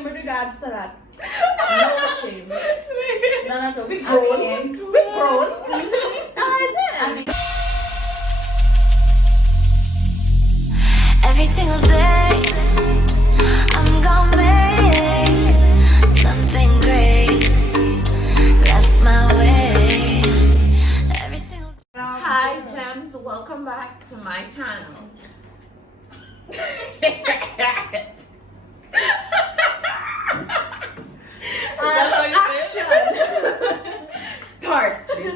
shame with regards to that. No shame. No. We grown. We grown. How is it? Every single day, I'm gonna make something great. That's my way. Every single Hi gems, welcome back to my channel. Start please.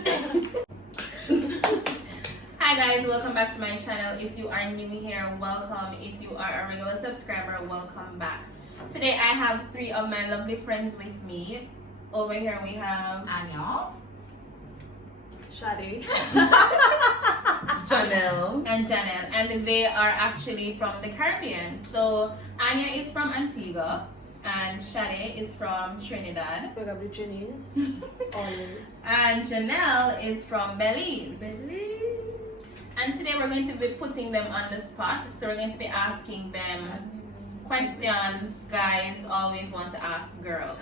Hi guys, welcome back to my channel. If you are new here, welcome. If you are a regular subscriber, welcome back. Today I have three of my lovely friends with me. Over here we have Anya, Sade. Janel and Janel, and they are actually from the Caribbean. So Anya is from Antigua and Sade is from Trinidad. We're gonna be Chinese. Always. And Janel is from Belize. And today we're going to be putting them on the spot. So we're going to be asking them questions guys always want to ask girls.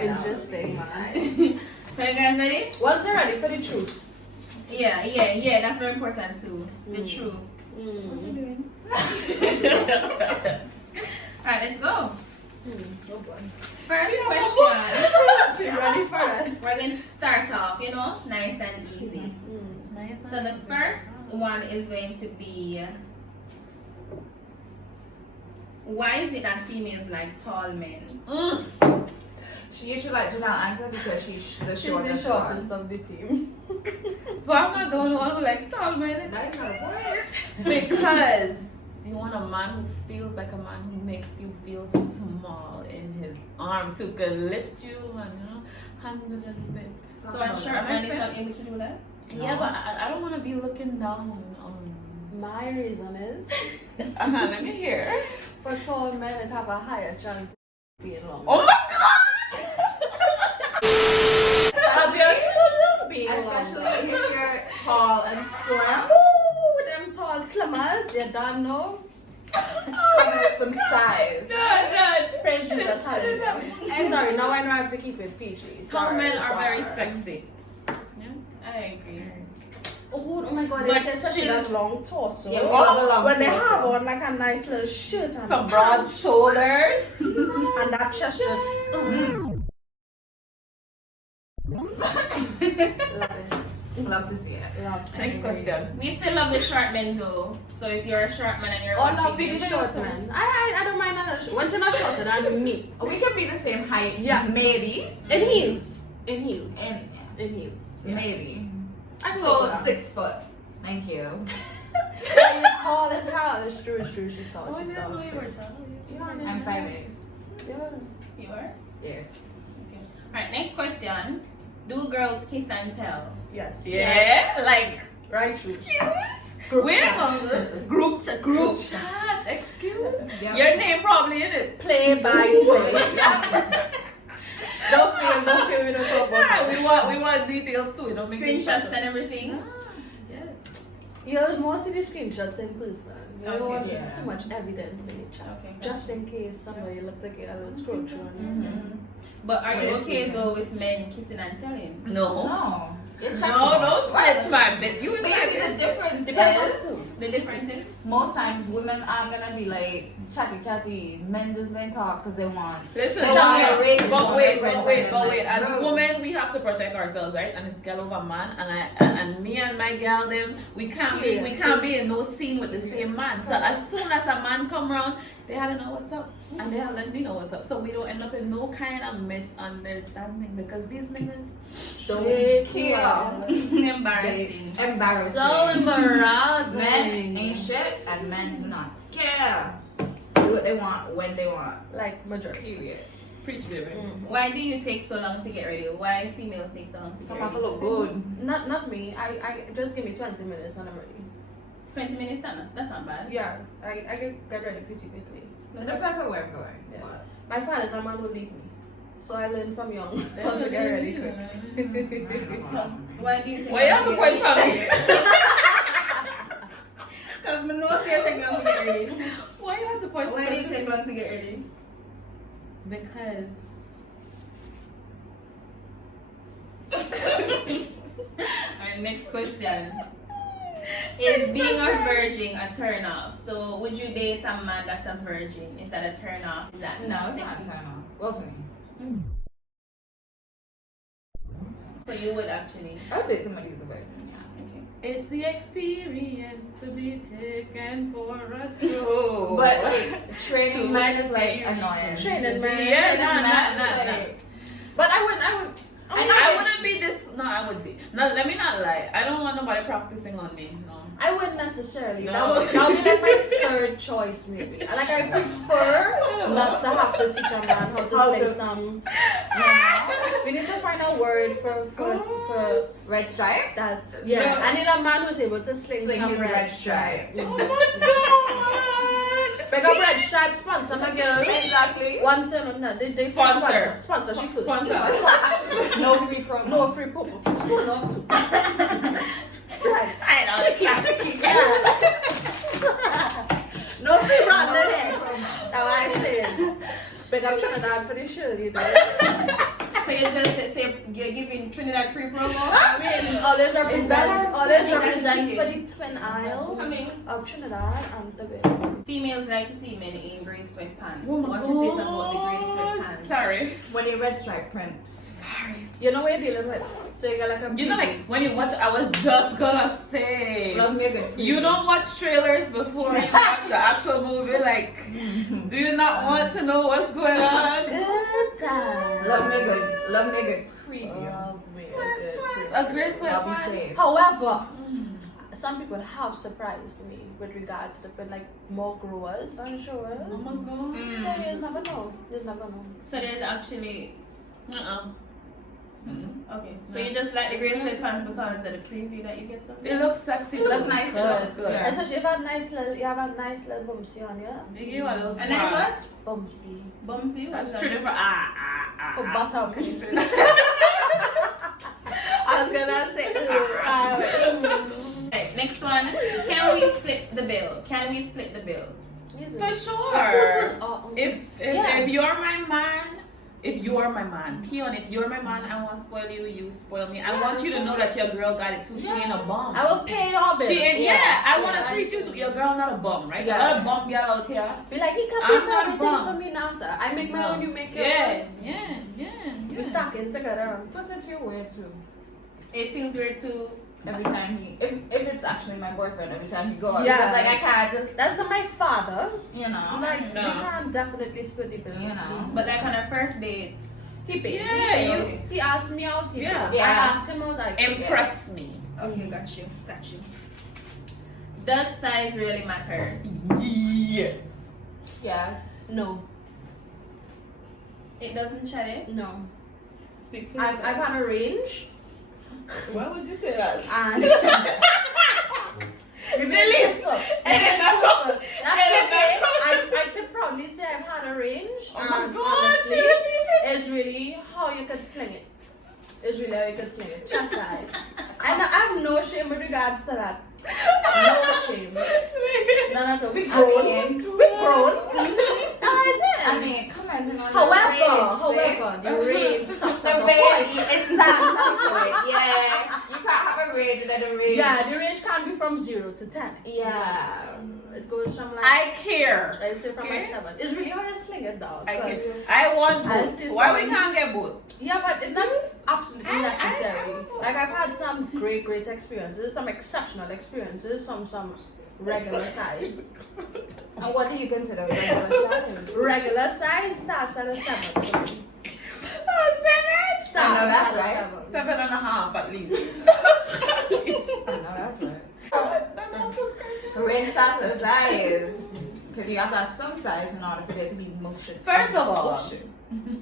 Interesting, man. So you guys ready? Once they're ready for the truth. Yeah, that's very important too. The truth. Alright, let's go. Oh boy. First question. She ready for us. We're going to start off, nice and easy. So the first one is going to be, why is it that females like tall men? she usually like Janel Anya because she's the She's the shortest shortest of the team. But I'm not the only one who likes tall men. That's not what. Because you want a man who feels like a man who makes you feel small in his arms, who can lift you and handle a little bit. So a short man is not able to do that? No. Yeah, but I don't want to be looking down on. My reason is Let me hear. for tall men it have a higher chance of being long. Oh my god! Especially if you're tall and slim. Ooh, them tall slummers, you don't know. Coming with some size. Done. Praise Jesus, hallelujah. I'm sorry, now I know I have to keep it PG. Tall Sorry, men are sorry. very sexy. Yeah, I agree. Oh my god, But it's especially still- that long torso. Yeah, we love a long when they torso. have on like a nice little shirt and Some broad shoulders. and that chest just Love to see it. Next question. We still love the short men though. So if you're a short man and you're Oh, love the short man. I don't mind a little short. Once you're not shorter than me. We can be the same height. Yeah. Maybe. In heels. In heels. And In heels. Yeah. maybe. I can So go for that. 6 foot. Thank you. Yeah, you're tall as hell. It's true. She's tall. Oh, She's is that tall. who you were talking? I'm 5'8". Yeah. You are? Yeah. Okay. Alright, next question. Do girls kiss and tell? Yes. Yeah, like Right through. excuse. We're group chat. Excuse. Yep. Your name probably in it. Play by play. Yeah. Don't feel we don't talk about that. We want details too. Don't make it Screenshots Ah, and everything. Yes. You'll mostly the screenshots in person. You don't Okay, want yeah. too much evidence in the chat. Okay, Just in case somebody looked like a little scroll through on it. But are you What is okay it? though with men kissing and telling? No. No snitch man. You But you see the difference Depends on is The difference is most times women aren't gonna be like chatty. Men just gonna talk because they want. listen. But wait. As Bro. women, we have to protect ourselves, right? And it's girl over man, and me and my girl them, we can't be in no scene with the same man. So as soon as a man come around, they had to know what's up, and they have let me know what's up. So we don't end up in no kind of misunderstanding because these niggas Don't care. embarrassing. Embarrassing. So embarrassing. Men ain't shit and men do not care. Do what they want when they want. Like majority. Period. Preach, baby. Why do you take so long to get ready? Why females take so long to get Come ready? off a look good. Not me. I just give me 20 minutes and I'm ready. 20 minutes, that's not bad. Yeah, I get ready pretty quickly. It depends on where I'm going. Yeah. But My father's a man who leave me. So I learned from young how to get ready quick. Why do you take Why you have to point from me? Because I know you take long to get ready. Why you have to point Why do you specific? take long to get ready? Because Our next question. Is being a virgin a turn off? So would you date a man that's a virgin? Is that a turn off? Is that No, it's not sexy? turn on. Well, for me. So you would actually. I would date somebody who's a virgin. Yeah, okay. it's the experience to be taken for a stroll. But training man is like annoying. Training man. Yeah, Training man, nah. like- But I would. I wouldn't be this. No, I would be. No, let me not lie. I don't want nobody practicing on me. No. I wouldn't necessarily. No. That would be like my third choice, maybe. Like I prefer not to have to teach a man how to sling some. We need to find a word for Red stripe. that's yeah. No. I need a man who's able to sling Sling some his red stripe. Oh my god! Pick up red stripe sponsor my girl. Exactly. One thing, no, they Sponsor. sponsor. She could Sponsor. No free promo. No free promo. Spoon off too. Right. I know. No free brand there. That's what I said. Pick up Trinidad for the show, you know. So you just say you're giving Trinidad free promo? I mean, always represent That's for the twin aisle I mean, of Trinidad and Tobago. females like to see men in green sweatpants. Oh my What is it about the green sweatpants? Sorry. When they red stripe prints. Sorry. You know what you're dealing with. So you got like a You know, like when you watch, I was just gonna say. Love me a good. You don't watch trailers before you watch the actual movie. Like, do you not want to know what's going on? good time. Love me a good preview. A gray Love me sweatpants. safe. However, some people have surprised me with regards to like more growers on shores. Oh my god. So you never know. You never know. So there's actually Mm-mm. okay. So you just like the green sweatpants because of the preview that you get something. It looks sexy. It looks nice. It looks good. Yeah. Especially if you have a nice little bumpsy on you. You give a little And next smile. one, Bumpsy. Bumsy. That's What's true that? for For butter. Can you say I was gonna say. Right, next one. Can we split the bill? Can we split the bill? For sure. If If you're my man, Keon, if you're my man, I want to spoil you, you spoil me. I want you to know that your girl got it too. She ain't a bum. I will pay your bill. She ain't, I want to Yeah, treat you to your girl, not a bum, right? Yeah. A lot of bum girl out here. Be like, he can I'm do not a everything bum. for me now, sir. I make my own, you make your Yeah, own. We stacking together. Plus it feel weird too. It feels weird too. Every time if it's actually my boyfriend, every time he goes, Yeah. because like I can't just That's not my father. you know. Like, No. we can't definitely split the bill. You know. But like on a first date, He pays. Yeah, He asked me out. He Yeah. pays. I asked him out. I Impress me. okay, got you. Does size really matter? Yeah. Yes. No. It doesn't, Sade? No. Speak for I've yourself. had a range. Why would you say that? And Really? I could probably say I've had a range. Oh my and god, honestly, she repeated. it's really how you could sling it. It's really how you could sling it. Just like. And I have no shame with regards to that. No shame. No. We grown. How is it? I mean, commenting on However, the range stops at the a range point. it stands at a point. Yeah, you can't have a range without a range. Yeah, the range can be from 0 to 10. Yeah. It goes from like I care. I say from Okay. like 7. It's really how you sling it down. I 'cause- care. I want I both. see Why we someone- can't get both? Yeah, but it's not absolutely I necessary. know. Like I've had some great experiences, some exceptional experiences, some regular size. And what do you consider regular size? Regular size starts at a 7. Oh, seven? Starts I know that's at a right. 7. 7.5 at least. I know that's right. Range starts at a size. Because you have to have some size in order for there to be motion. First of all, Motion.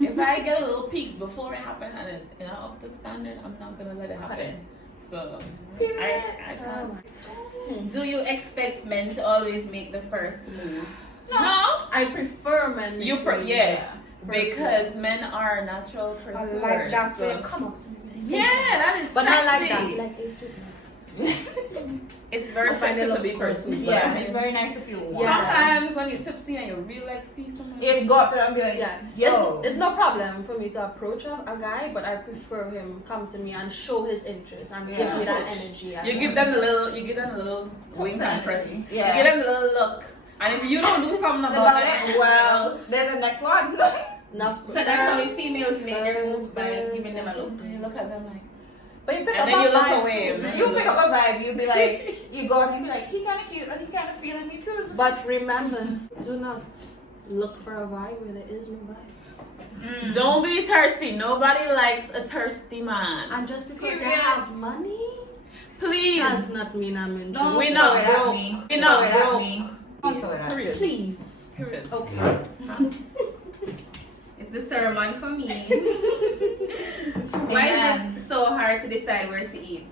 if I get a little peak before it happens and it's not up to standard, I'm not gonna let it happen. So I can't. Do you expect men to always make the first move? No, I prefer men. because men are natural pursuers. I like that. so- So you come up to me. Yeah, that is But sexy. not like that. Like a sweetness. It's very I find sexy it to look be good. pursued. But Yeah, I mean, it's very nice to feel. Yeah. sometimes when you're tipsy and you really like see someone. Yeah, you go up there and be like, Yeah, yo. it's no problem for me to approach a guy, but I prefer him come to me and show his interest and give Yeah. me that energy. You give them the little wink and press. Yeah. You give them the little look. And if you don't do something about it, well, there's the next one. Enough. So that's how we females make their moves by giving them a look. you look at them like. But you pick And up then a you look vibe away. too. You pick up a vibe, you be like, you go and you be like, he kind of cute and he kind of feeling me too. But remember, do not look for a vibe where there is no vibe. Don't be thirsty. Nobody likes a thirsty man. And just because Period. I have money Please. does not mean I'm interested. Don't We're throw not it at broke. me. We're not Throw it at broke. me. Don't throw it at me. Period. Please. Period. Okay. It's the sermon for me. Why is it so hard to decide where to eat?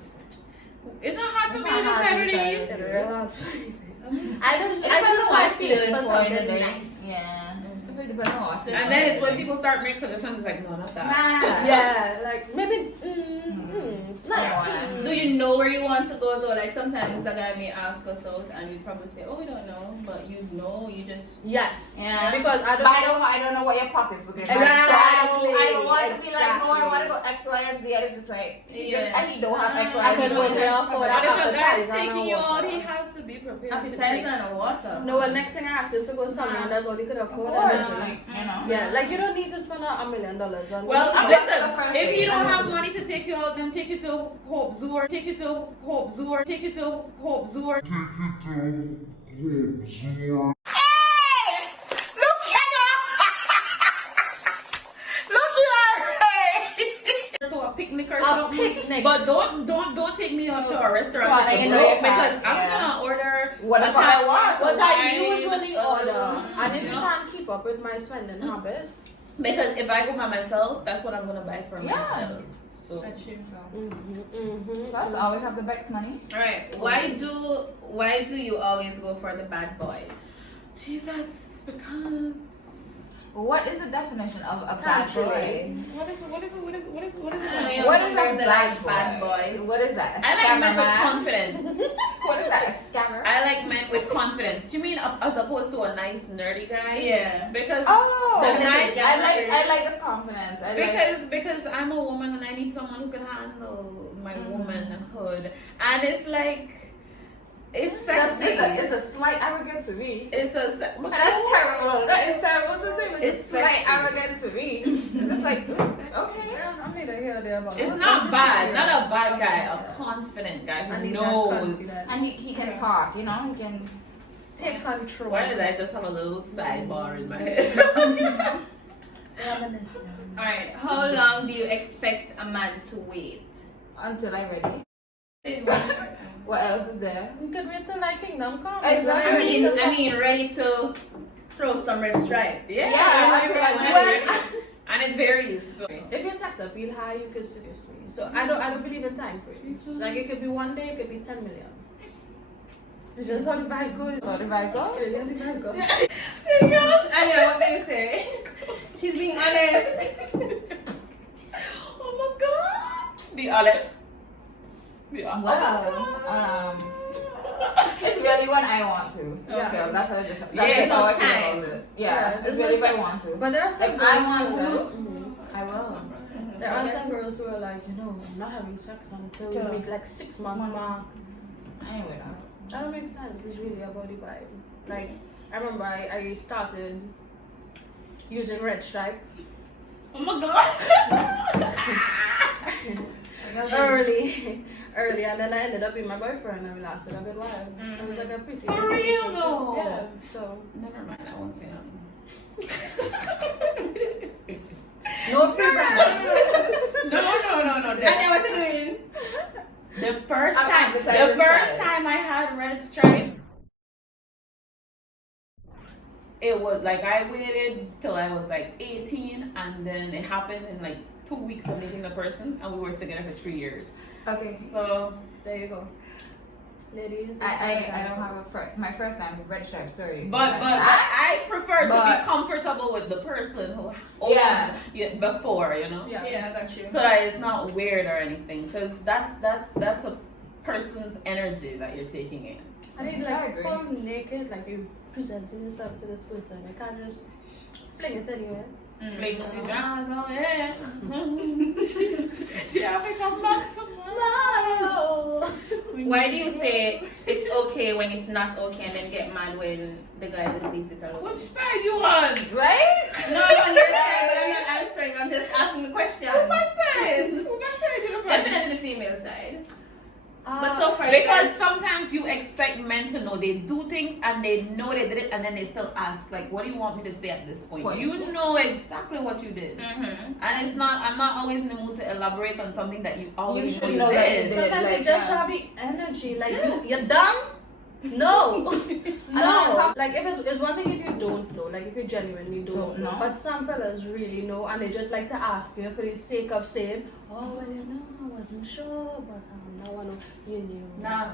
It's not hard for It's me to not hard decide to where to decide. eat. It's real hard. It I depends just on want what to feel feeling for for it, something like, nice. yeah. It depends on what feeling. And then it's when people start making suggestions, it's like, no, not that. Nah. Yeah, like maybe. Yeah. Do you know where you want to go though? Like sometimes a guy may ask us out and you probably say, oh, we don't know, but you know, you just. Yes. Yeah. Because But I don't know what your pockets looking like. Exactly. So I don't want to be like, no, I Exactly. want to go X, Y, and Z. And it's just like, Yeah. and he don't have X, Y, I and Z. can go there for But that if a guy's appetizer and taking you water. out, he has to be prepared to Appetizer take. and water. No, well, next thing I asked him to go somewhere, and that's all he could afford. Afford, and like, everything. you know. Yeah, like you don't need to spend $1 million on. Well, I'm listen, not the first if you thing. don't have money to take you out, then take you to Hope Zoo or take you to Hope Zoo or take you to Hope Zoo or to a picnic or A something. picnic. But don't take me out to a restaurant So, if like, you're no, broke, yeah. because I'm Yeah. gonna order What a if I want? What I wine, usually order, and if you know? can't keep up with my spending habits, Because if I go by myself, that's what I'm gonna buy for Yeah. myself. So That's true. Let's always have the best money. Alright, why do you always go for the bad boys? Jesus, because What is the definition of a bad Can't boy? relate. what is I mean, What is sometimes a they bad like boy? bad boys. What is that? A I like scammer men with man? confidence. What is that? A scammer? I like men with confidence. You mean as opposed to a nice nerdy guy? Yeah. Because Oh, The nice. nice I like the confidence. I like, because I'm a woman and I need someone who can handle my womanhood, and it's like it's sexy. it's a slight arrogance to me. It's a And that's terrible. That is terrible to say, but It's it's slight sexy. arrogance to me. It's just like, okay. I'm neither here or there about It's it. not I'm bad, just not a bad guy, a confident guy I who need that knows. confidence. And he can talk, you know, he can. Take control. Why did I just have a little sidebar in my head? Reminiscing. Alright, how long do you expect a man to wait? Until I'm ready. What else is there? We could wait till like Kingdom Come. Exactly. I mean, ready to throw some red stripe. Yeah, until I'm I'm ready. ready. And it varies. So. If your sex appeal high, you could seduce me. So I don't believe in time frames. Like it could be one day, it could be 10 million. It's just how the vibe goes. So the vibe goes. It's how the vibe goes. Anya, what do you say? She's being honest. Oh my god. Be honest. Be honest. Well, it's really when I want to. Yeah. So that's how I just. Yeah, That's how I no feel time. about it. Yeah, Yeah, it's there's really if no I time. want to. But there are some If I girls want who to, I will. There are some girls who are like, I'm not having sex until we meet like 6 month mark. Anyway, That don't make sense. It's really about the vibe. Like, I remember I started using red stripe Oh my god. early, and then I ended up with my boyfriend, and we lasted a good while. It was like a pretty For good real, relationship. though? Yeah. So Never mind, I won't say nothing. no free brand. No. Anya, what you doing? The first I'm time, advertising the first side. time I had red stripe, it was like I waited till I was like 18, and then it happened in like 2 weeks of meeting the person, and we were together for 3 years. Okay. So There you go, ladies. I don't have my first time red stripe story. but I prefer to But- be comfortable with the person who Yeah. before, you know. Yeah. Yeah, I got you. So that it's not weird or anything, because that's a person's energy that you're taking in. I need I like agree. full naked, like you presenting yourself to this person. You can't just fling it anywhere. Fling the pajamas on, yeah. She have to come back tomorrow. Why do you say it's okay when it's not okay and then get mad when the guy just leaves it alone? Which side you on? Right? No, I'm on your side, but I'm not answering. I'm just asking the question. Who got said? Who got said? You know, Definitely the female side. But so far, because sometimes you expect men to know they do things and they know they did it and then they still ask like, what do you want me to say at this point? What? You know exactly what you did. And it's not, I'm not always in the mood to elaborate on something that you already should know know you that did. you did. Sometimes like, you just yeah. have the energy. Like you're done? No. No. Like if it's one thing if you don't know, like if you genuinely don't know. But some fellas really know and they just like to ask you for the sake of saying, oh well you know, I wasn't sure, but now I know you knew. Nah.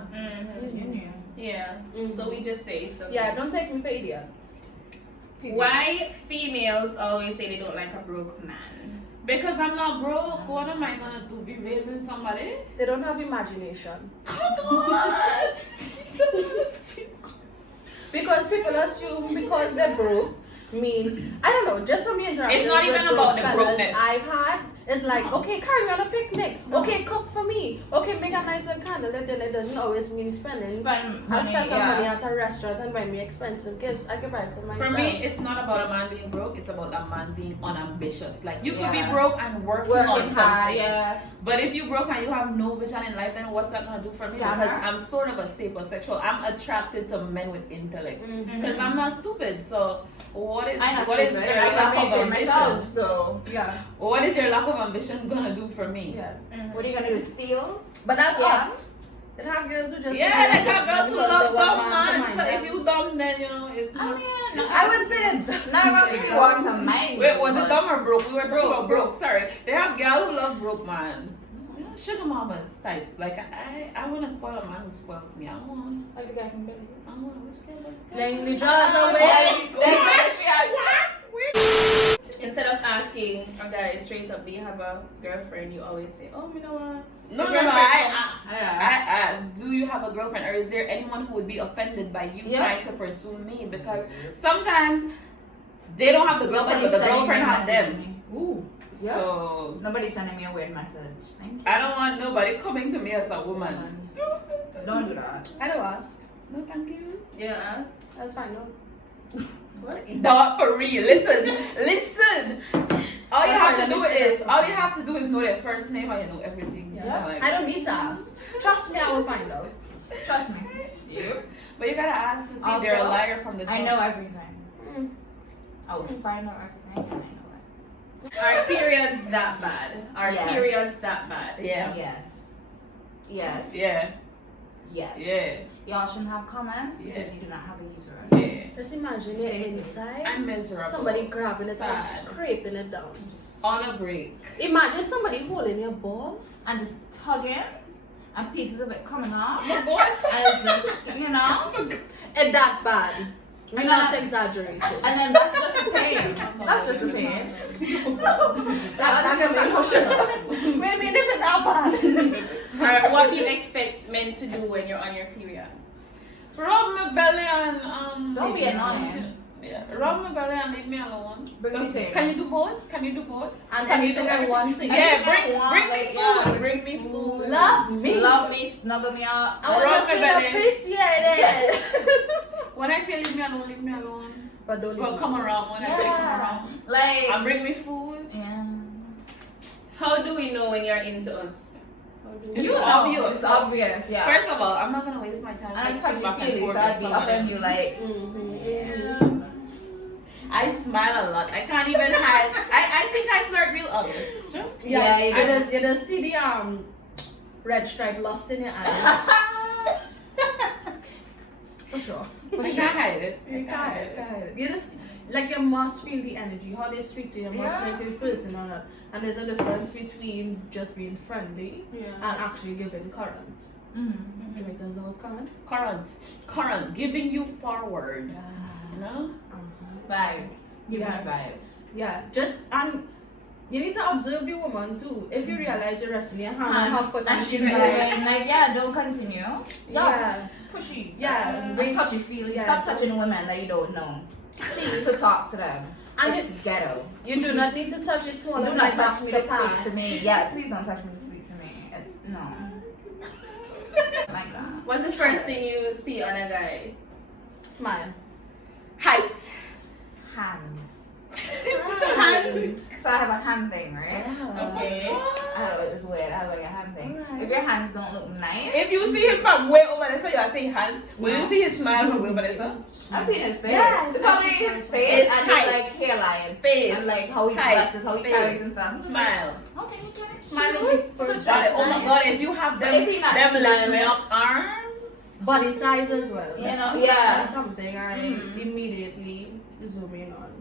You knew. Yeah. So we just say it's okay. Yeah, don't take me for idiot. Why females always say they don't like a broke man? Because I'm not broke, what am I gonna do? Be raising somebody? They don't have imagination. Come on! Because people assume because they're broke mean I don't know, just from the interaction. It's not even with about broke the fellas brokenness. I've had. It's like, okay, carry me on a picnic. Okay, cook for me. Okay, make a nice little candle. And then it doesn't always mean spending Spend a money, set of yeah. money at a restaurant and buy me expensive gifts. I could buy it for myself. For me, it's not about a man being broke, it's about a man being unambitious. Like, you could be Yeah. broke and working on Working something. hard, yeah. But if you broke and you have no vision in life, then what's that gonna do for me? Scammer. Because I'm sort of a sapiosexual. I'm attracted to men with intellect. Because I'm not stupid. So what is I'm not what is stupid. your I lack of maintain ambition? myself, so Yeah. What is your lack of ambition gonna do for me? Yeah. what are you gonna do? Steal? But that's Yeah. us. It have girls who just Yeah, they got girls who because love they want dumb man to man. mind So them. if you dumb, then you know it's not. I wouldn't say that. Not everybody wants to mind. Wait, you, was it but- dumb or broke? We were talking about Broke. Sorry. They have girls who love broke man. You know, sugar mamas type. Like I wanna spoil a man who spoils me. I want Like the guy from Belly. which girl? Fling the jaws away. Instead of asking a guy straight up, do you have a girlfriend? You always say, oh, you know what? No, Your no, no. girlfriend I comes. asked. I asked, do you have a girlfriend, or is there anyone who would be offended by you Yeah. trying to pursue me? Because sometimes they don't have the girlfriend, but the girlfriend has them. Ooh. Yeah. So Nobody's sending me a weird message. Thank you. I don't want nobody coming to me as a woman. Don't do that. I don't ask. No, thank you. You don't ask? That's fine, no. Not for real. Listen. All you have to do is know their first name and you know everything. Yeah. Like, I don't need to ask. Trust me, I will find out. Trust me. Yep. but you gotta ask to see if Also, they're a liar from the jump. I know everything. Mm. I will find out everything and I know it. Are periods that bad? Are Yes. periods that bad? Yeah. Yes. Yes. Yeah. Yes. Yeah. Y'all shouldn't have comments Yeah. because you do not have a user. Yeah. Just imagine you're inside. I'm miserable. Somebody grabbing it and Sad. scraping it down. On a break. Imagine somebody holding your balls. And just tugging and pieces of it coming off. Oh my gosh. And it's just, you know? And that bad. We're And not that- exaggerating. And then that's just the pain. That's just the pain. That can be emotional. Wait a minute, if it's that bad. Or what do you expect men to do when you're on your period? Rub my belly and Don't be leave me annoying. alone. Yeah. Rub my belly and leave me alone. Bring me things. Can you do both? Can you do both? And Can you anything do I everything? want to Yeah, eat. bring me like, food. yeah, Bring me food. Love me. Love me, snuggle me up. I want Rub to my belly. appreciate it. When I say leave me alone, leave me alone. But don't Well, leave come me. around. When I say come around, Like, and bring me food. yeah. How do we know when you're into us? It's You know, obvious. it's obvious, yeah. First of all, I'm not gonna waste my time. And I texting touch back your and feelings, forth so I'd with be up somebody. on you like, Mhm. I smile a lot. I can't even hide. I think I flirt real obvious. Sure. Yeah, Yeah, you just see the red stripe lost in your eyes. For sure. I can't hide it. I You can't can't, hide it. can't. You just like you must feel the energy. How they speak to you must Yeah. make you feel it and all that. And there's a difference between just being friendly and actually giving current. mm-hmm. Jamaicans know what's current. Current, giving you forward. You know? Vibes. Give Yeah. me vibes. Yeah, just and You need to observe the woman too. If you realize you're resting your hand on her foot and she's She's like, like, yeah, don't continue. yeah, Pushy. yeah, And touchy feely. Yeah. Stop touching women that you don't know. Please to talk to them. And It's ghetto. you do not need to touch your small Do of not my touch me to to pass. speak to me. Yeah, please don't touch me to speak to me. No. Like that. What's the first thing you see on a guy? Smile. Height. Hands. Hands. So I have a hand thing, right? Okay. It's weird. I have like a hand thing. Alright. If your hands don't look nice, If you see him from way over there, so you are saying hand. When you see his smile from way over there, so I've seen his face. Yes, It's probably I've seen his his face face. and Height. his like hairline. face. And like how he height, dresses, how he face, carries himself. smile. Okay, you get it. Smile is the first. Like, oh my god, if you have But them, if he not them lift me smiling- up arms. Body size as well. You know, That's yeah. something I immediately zoom in on.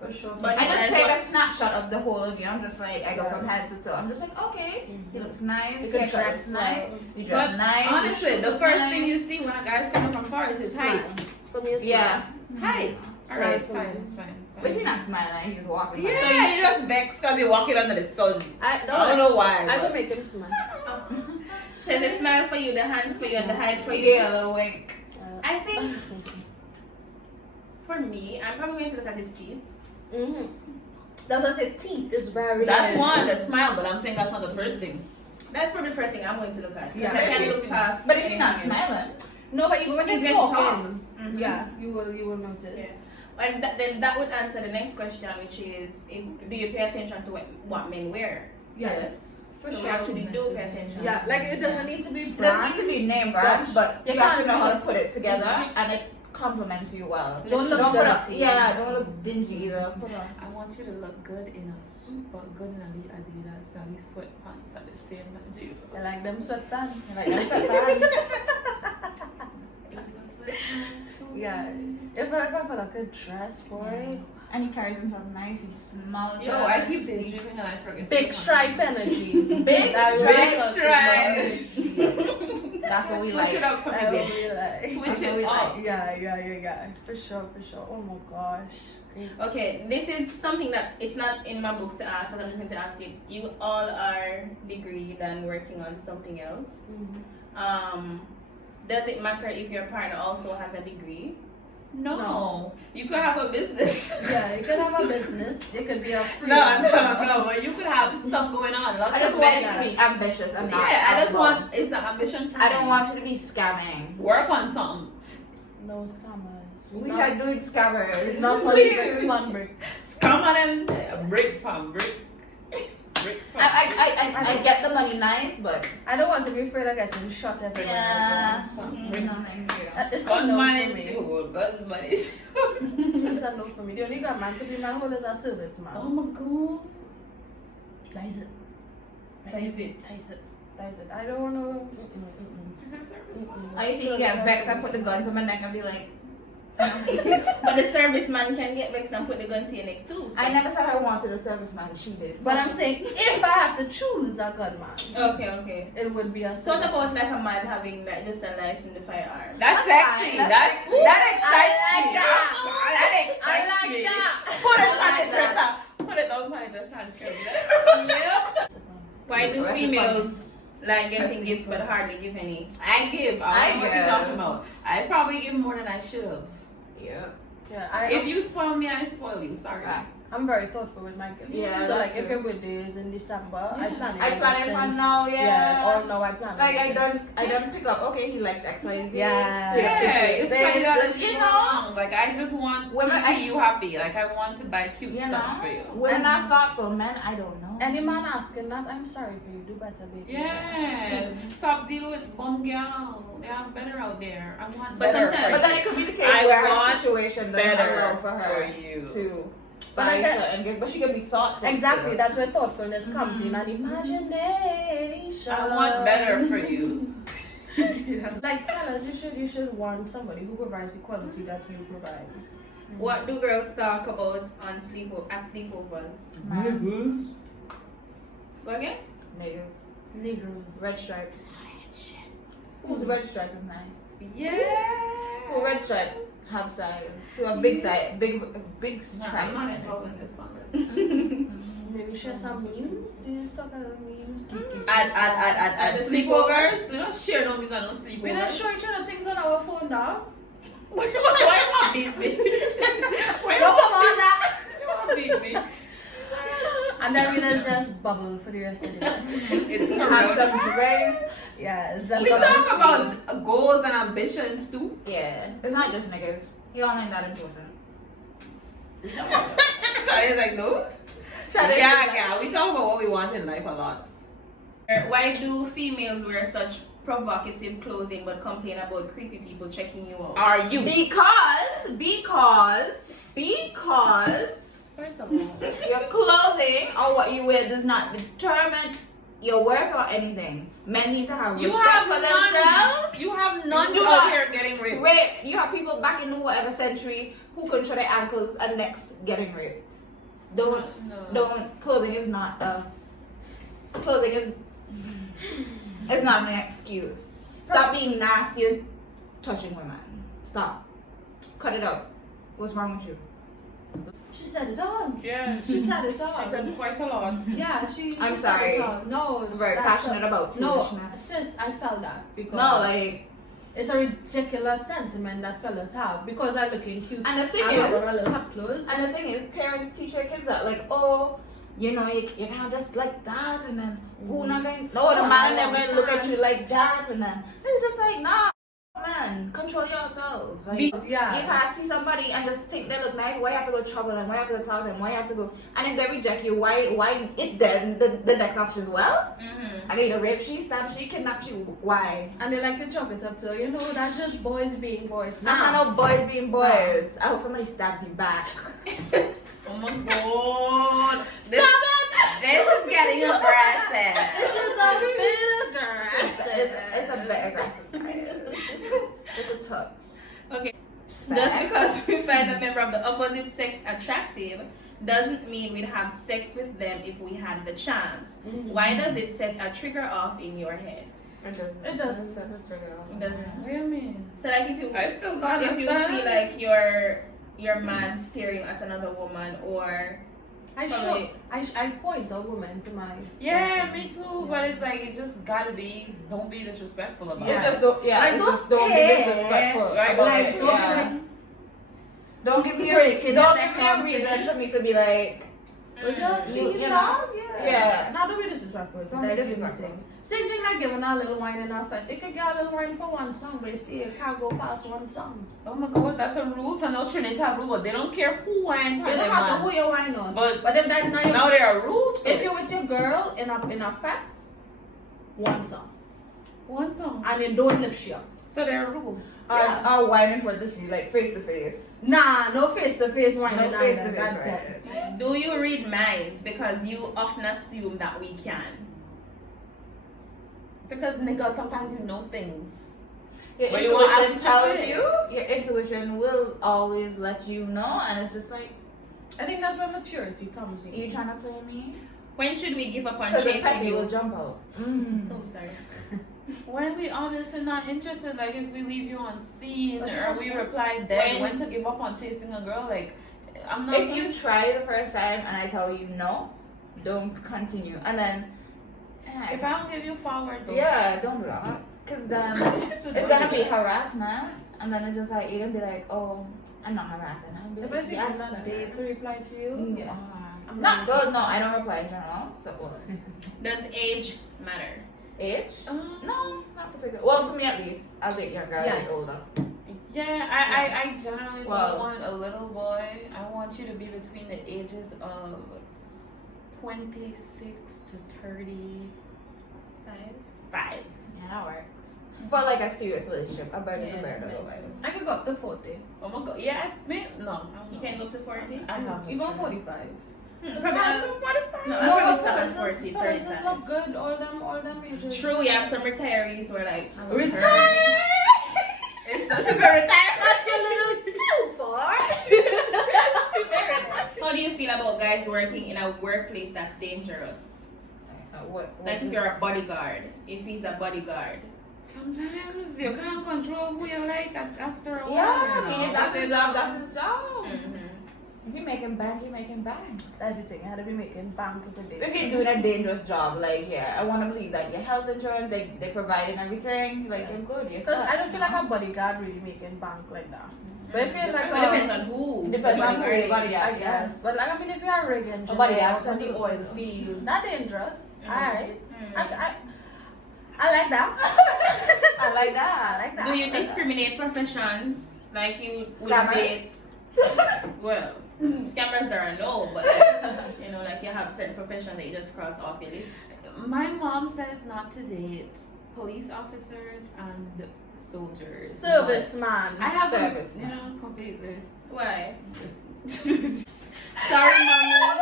For sure. But I just That's take what- a snapshot of the whole of you. I'm just like, I go from head to toe. I'm just like, okay, he looks nice. You He can dress dress nice. well. You dress But nice. your honestly, shoes the look first nice. thing you see when a guy's coming from far is his height. From your smile. Yeah. Height. Smile Alright, for fine, me. fine. But if you're not smiling, you just walking. by. Yeah, you just vex because you're walking under the sun. I I don't know why. I but- go make him smile. So the smile for you, the hands for you, and the height for You you. get a little wink. I think for me, I'm probably going to look at his teeth. Mm-hmm. That's what I said. Teeth is very. That's one, the smile, but I'm saying that's not the first thing. That's probably the first thing I'm going to look at. Yeah. Because I can't look past. But if you're not anything. smiling, No, but even when You they get to talk, talk. Mhm. yeah, you will notice. Yes. And then that would answer the next question, which is, do you pay attention to what men wear? Yes. For So we sure. actually do pay attention. Yeah, like it doesn't need to be it doesn't brand. need to be name brands, but You you have to can't know how do- to put it together and it complements you well. Don't look put up, dirty. yeah, don't look dingy either. Put up. I want you to look good in a super good in a Adidas and these sweatpants at the same time. Jesus. I like them sweatpants. I like that. Yeah. If I feel like a dress, boy. And he carries himself nice, he smells Yo, I keep daydreaming and I forget. Big stripe energy. Big That stripe. really That's what we Switch like. it up for me, I bitch. really like. Switch it up. Yeah. For sure. Oh my gosh. Okay, this is something that it's not in my book to ask, but I'm just going to ask it. You all are degreed and working on something else. Does it matter if your partner also has a degree? No. You could have a business. Yeah, you could have a business. It could be a free. No, but you could have stuff going on. Lots I just of want men. you to be ambitious and not Yeah, I just outlaw. want, it's an ambition for I me. don't want you to be scamming. Work on something. No scammers. We are doing scammers. Not only the slum brick. Come on and brick palm, brick. I get the money nice, but I don't want to be afraid of getting shot everywhere. yeah. Mhm. It's a Gun no money for me. too, gun money. It's a no for me. The only good man to be my whole is a serviceman. Oh my god. That is it. That is it. I don't want to. I see you get vexed and put the gun to my neck and be like, But the serviceman can get vexed and put the gun to your neck too. So. I never said I wanted a serviceman, she did. But I'm saying, if I had to choose a gunman, Okay. it would be a So what about like a man having like just a license in the firearm? That's sexy. fine, That excites I like me. that. That excites I like me. that. Put it I on like the dresser. Put it on my dresser and carry it. Yeah. Why do That's females like getting gifts but hardly give any? I give. I don't know what give. you're talking about. I probably give more than I should have. Yeah. Yeah, If you spoil me, I spoil you. Sorry. I'm very thoughtful with my gifts. Yeah, so that's like if true. your birthday is in December, I Yeah. plan it. I plan it from now, yeah. Or no, I plan Like it. I don't pick up, okay, he likes X, Y, Z. Yeah. Yeah, it's There's $20 this, you you know. know. Like I just want Women- to see you happy. Like I want to buy cute You stuff know? for you. Women are thoughtful, men, I don't know. Any man asking that, I'm sorry for you. Do better, baby. Yeah, stop dealing with bum girl. They are better out there. I want But better. sometimes- for But then you. it could be the case I where her want situation doesn't better allow for her for you. to But buy I get- certain gifts, but she can be thoughtful. Exactly. still. That's where thoughtfulness comes in and imagination. I want better for you. Like fellas, you should want somebody who provides the quality that you provide. What do girls talk about on sleepovers? Niggas. Go again? Niggas. Negroes. Red stripes. Whose red stripe is nice? Yeah. Who red stripe have size? Who have big size, big No, stripe. I'm not involved in this conversation. maybe share some memes. You stuck at memes. At Sleepovers? We don't share no memes and no sleepovers. We don't show each other things on our phone now. Why you want to beat me? Why No, come on now. you want to beat me? And then we just bubble for the rest of the day. It's have correct. some drinks. Yeah, We talk about goals and ambitions too. Yeah, it's not just niggas. You all ain't that important. Shade's like, no? Sade, Yeah, we talk about what we want in life a lot. Why do females wear such provocative clothing but complain about creepy people checking you out? Are you? Because First of all, your clothing or what you wear does not determine your worth or anything. Men need to have You respect have for nuns. themselves. You have nuns Do out not here getting raped. Rape. You have people back in whatever century who couldn't show their ankles and necks getting raped. Don't. Clothing is not a. Clothing is. It's not an excuse. Stop being nasty and touching women. Stop. Cut it out. What's wrong with you? She said it all. Yeah. She said it all. She said quite a lot. Yeah, she I'm said sorry. it all. No, I'm very that's passionate about No, foolishness. sis, I felt that because No, like, it's a ridiculous sentiment that fellas have because I'm looking cute. and the thing I have is, a little hot clothes. and the thing is, parents teach their kids that, like, oh, you know, you can't just like that, and then who not going? No, the man and them going to look at you like that, and then it's just like, nah, man, control yourselves. Like, Yeah. if I see somebody and just think they look nice, why you have to go trouble them? Why you have to go talk to them? Why you have to go? And if they reject you, why it then the next option as well? I need a rape she, stab she, kidnap she. Why? And they like to chalk it up to, you know, that's just boys being boys. That's not no boys being boys. I hope somebody stabs you back. Oh my god. This is getting aggressive. This is a bit aggressive. It's a bit aggressive, guys. It's a tux. okay. Sex. Just because we find a member of the opposite sex attractive doesn't mean we'd have sex with them if we had the chance. Why does it set a trigger off in your head? It doesn't set us trigger off. It doesn't. What do you mean? So like if you I still got if you see like your man staring at another woman or I point a woman to my. Yeah, me too. But it's like it just gotta be. Don't be disrespectful about Yeah. it. Just don't, yeah. Like, it's don't just don't be stare. disrespectful. Right, Like, okay, don't yeah. be like. Don't give me Break it don't down give me a and reason for me to be like. Was just You see know? now? Yeah. Now don't be disrespectful. Don't be That's the disrespectful. thing. Same thing like giving a little wine in our face. They could get a little wine for one song, but you see it can't go past one song. Oh my god, that's a rule. So now Trinity have rule, but they don't care who wine. It don't matter who you wine on. But if that now now there are rules. if you're with your girl in a fat, one song. one song, And you don't lift she up. so there are rules. I'll whining for this shit, like face to face. Nah, no face to face wine No in face to either. face, That's it. right? do you read minds? Because you often assume that we can. Because nigga, sometimes you know things. Your But you want intuition extra tells bit. you. Your intuition will always let you know, and it's just like, I think that's where maturity comes in. are you trying to play me? When should we give up on Because the chasing petty will you? jump out. Oh, sorry. When we obviously not interested, like if we leave you on scene What's or the we question? reply then, When- when to give up on chasing a girl, like I'm not. If you try the first time and I tell you no, don't continue. And then, if I don't give you forward, though. yeah, don't do that. Because then it's gonna be harassment, and then it's just like you're gonna be like, oh, I'm not harassing. I'm If I like, think yes, I'm not sir. day to reply to you, Yeah. I'm Not not those. No, I don't reply in general. So Does age matter? age? Um, No, not particularly. Well, for me at least, I'll date younger. I'll Yes. date older. yeah, I generally Well- don't want a little boy. I want you to be between the ages of 26 to 35. Yeah, that works. For like a serious relationship, a bird is a Yeah, bird. that's Otherwise. I could go up to 40. Oh my god, yeah, no. I don't You know. can go up to 40? I have You go no 45. Probably No, not. No, no, I'll but probably start fellas, at 40, fellas, this 35. look good. All them ages. True, we have some retirees who are like, Retire! She's a retire. That's a little too far. How do you feel about guys working in a workplace that's dangerous? What? Like if you're a bodyguard, if he's a bodyguard. Sometimes you can't control who you like after a while. Yeah, you I mean, know? that's his job. That's his job. Mm-hmm. If you're making bank, you're making bank. That's the thing. I had to be making bank every day. If you're doing a dangerous job, like, yeah, I want to believe that your health insurance, they providing everything, like, you're good. You're Because set, I don't feel like a bodyguard really making bank like that. But if you're like, Well, it depends on who. Depends on who the bodyguard, I guess. But like, I mean, if you're a rig engineer bodyguard on the too. oil field, not dangerous. Alright. Mm. I like that. I like that. I like that. Do you discriminate professions? Like you would Scammers? date? Well, scammers are a no, but you know, like you have certain profession that you just cross off your list. My mom says not to date police officers and soldiers. Serviceman. I have Service, you know, completely. Why? Just Sorry, mommy.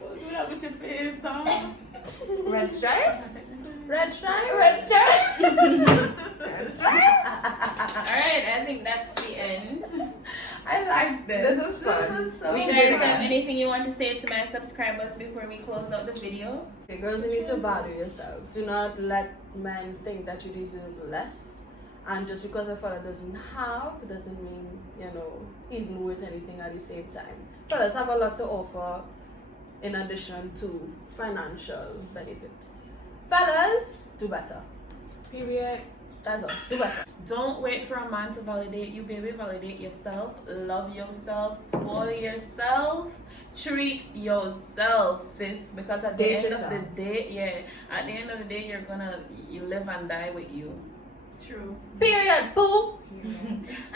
don't do that with your face, dog. Red stripe? Red stripe? Red stripe? Red stripe? Alright, I think that's the end. I like this. This is fun. This is so Do you should guys do that. have anything you want to say to my subscribers before we close out the video? Okay, girls, you need to value yourself. Do not let men think that you deserve less. And just because a fella doesn't have, doesn't mean, you know, he's not worth anything at the same time. Fellas have a lot to offer in addition to financial benefits. Fellas, do better. Period. That's all. Do better. Don't wait for a man to validate you, baby. Validate yourself. Love yourself. Spoil yourself. Treat yourself, sis. Because at the Date end yourself. of the day, at the end of the day, you live and die with you. True. Period. Boom.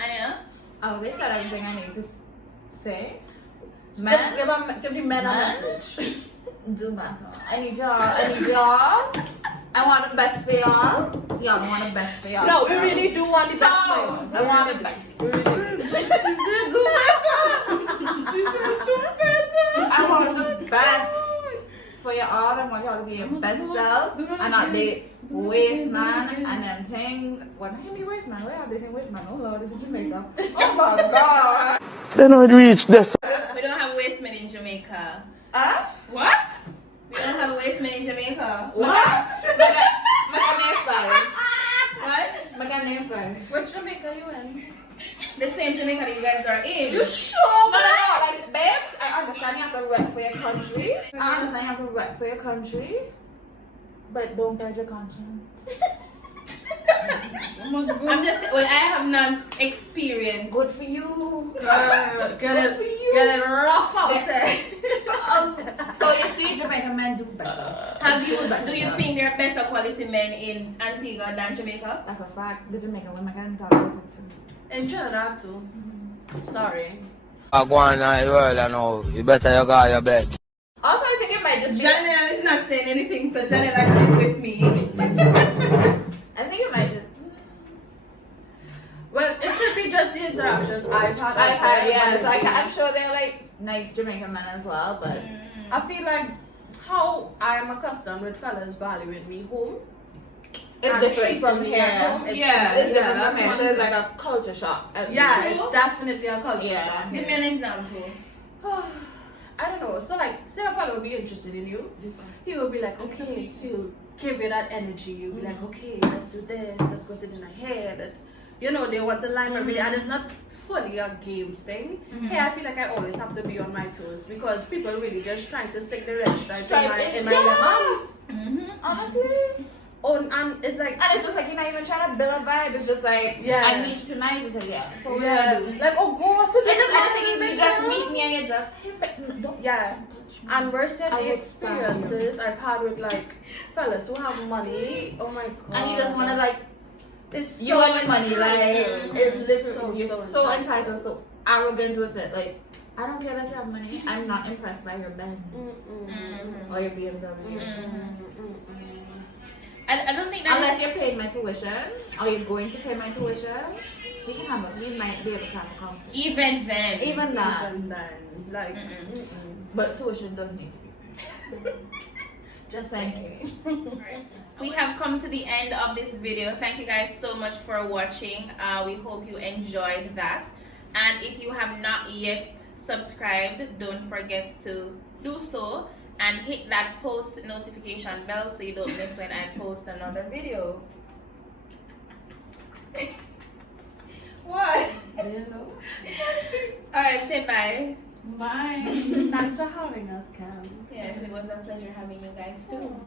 Anya? Oh, they said everything I need to say. Give the men a Man. message. Do matter. I need y'all. I want the best for y'all. Y'all want the best for y'all. No, we really do want the best for No, you. I want the best. I want the best for you all. I want y'all to be your best selves and not date waste man and them things. What can be waste man? Where are they saying waste man? Oh Lord, this is Jamaica. Oh my God. Then I reach this. We don't have waste men in Jamaica. Huh? What? We don't have waste men in Jamaica. What? My name first. What? My name first. Which Jamaica you in? The same Jamaica that you guys are in. You sure? No. Like, babes, I understand you have to rep for your country. I understand you have to rep for your country. But don't purge your conscience. I'm just, well, I have not experienced. Good for you. Get it rough out there. So you see, Jamaican men do better. Do you think there are better quality men in Antigua than Jamaica? That's a fact. The Jamaican women can talk about it too. In Trinidad too. Sorry. I go on in the world, I know. You better you go your bed. Also, I think it might just be. Janel is not saying anything, so Janel agrees with me. I think it might just. Well, it could be just the interactions I've had. I've had, yeah. but So I'm sure they're like nice Jamaican men as well, but. I feel like how I'm accustomed with fellas valuing me home. It's and different treating from me here. at home. Yeah, It's different that's from here. one So it's thing. like a culture shock. Yeah, it's definitely a culture Yeah. shock. Give me an example. I don't know. So like, say a fellow will be interested in you, he will be like, okay, he'll give you that energy. You'll be like, okay, let's do this. Let's go to dinner here. Let's, you know, they want to line up really, and it's not fully a games thing. Hey, I feel like I always have to be on my toes because people really just trying to stick the red stripe in my lemon. Honestly. Oh, and it's like, And it's just like you're not even trying to build a vibe. It's just like, Yeah. I meet you tonight. It's just like, yeah. So what yeah, do I do? like, oh, go to It's just this anything one, easy. Just meet me and you just, hey, but don't Yeah. touch me. And worse yet, I the will stab you. experiences I've had with like fellas who have money. Oh my god. And you just want to like, it's you and your money, like, entitled. it's literally, you're so entitled. entitled, so arrogant with it. Like, I don't care that you have money. I'm not impressed by your Benz or your BMW. I don't think that Unless you're paying my tuition or you're going to pay my tuition, we can have a, we might be able to have a conversation. even then. Even that. Even then, like, But tuition does need to be paid. just Thank saying. you. We have come to the end of this video. Thank you guys so much for watching. We hope you enjoyed that. And if you have not yet subscribed, don't forget to do so. and hit that post notification bell so you don't miss when I post another video. What? Alright, say bye. Bye. Thanks for having us, Cam. Yes, it was a pleasure having you guys too.